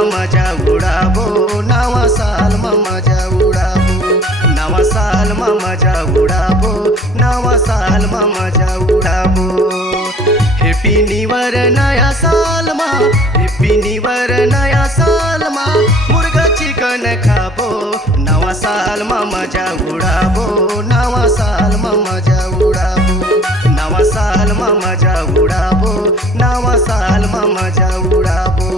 मजा उड़ाबो, नवा साल में मजा उड़ाबो, नवा साल में मजा उड़ाबो, नवा साल में मजा उड़ाबो। हैप्पी न्यू ईयर नया साल में, हैप्पी न्यू ईयर नया साल में मुर्गा चिकन खाबो, नवा साल में मजा उड़ाबो, नवा साल में मजा उड़ाबो, नवा साल में मजा उड़ाबो, नवा साल में मजा उड़ाबो।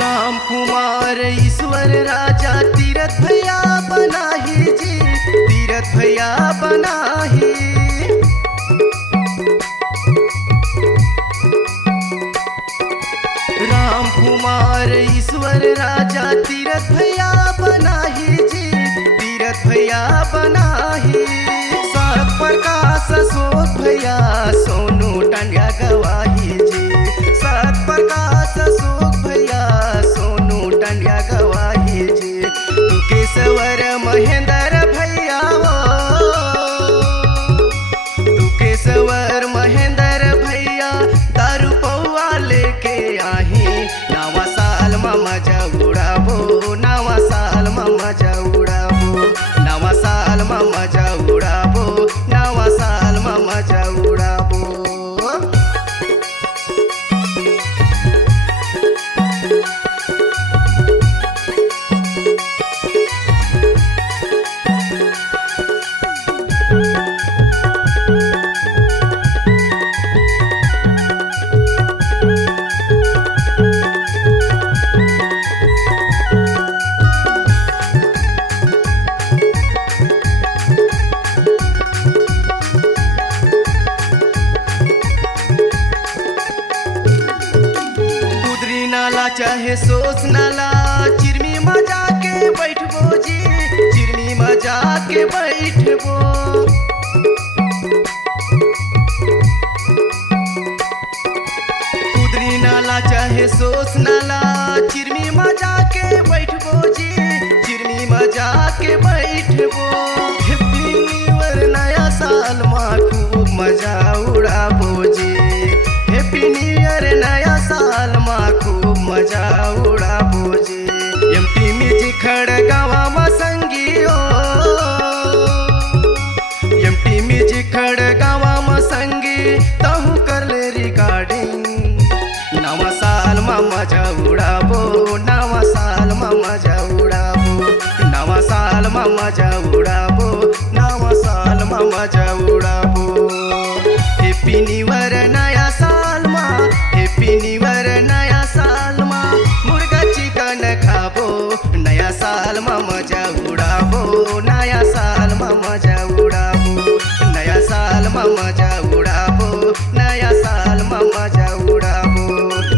राम कुमार ईश्वर राजा तीरथ भैया बनाही जी, तीरथ भैया बनाही। राम कुमार ईश्वर राजा तीरथ भैया बनाही जी, तीरथ भैया बनाही। सात प्रकाश अशोक भैया सोनू टंडिया गवाही जी, सात प्रकाश अशोक भैया सोनू टंडिया गवाही जी। तू केशवर महेंद्र भैया हो, तू केशवर महेंद्र भैया दारू पौआ लेके आही, नवा साल में मजा उड़ाबो, नवा साल में मजा उड़ाबो, नवा साल में मजा उड़ाबो, नवा साल में मजा उड़ाबो। चाहे सोच नाला चिरमी मजा के बैठबो जी, चिरमी मजा के बैठबो। कुदरी नाला चाहे सोच नाला चिरमी मजा के बैठबो जी, चिरमी मजा के बैठबो। हैप्पी न्यू ईयर नया साल में खूब मजा उड़ाबो जी, हैप्पी न्यू ईयर नया साल में खूब मजा उड़ाबो जी। एमटी म्यूजिक खड़गावा में संगियो, एमटी म्यूजिक खड़गावा में संगी तहु कर ले रिकॉर्डिंग। नवा साल में मजा उड़ाबो, नवा साल में मजा उड़ाबो, नवा साल में मजा उड़ाबो, नवा साल में मजा उड़ाबो। हैप्पी न्यू ईयर नया साल में, हैप्पी न्यू ईयर नया साल में मुर्गा चिकन खाबो, नया साल में मजा उड़ाबो, नया साल में मजा उड़ाबो, नया साल में मजा उड़ाबो, नया साल में मजा उड़ाबो,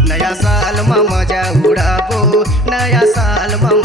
नया साल में मजा उड़ाबो, नया साल में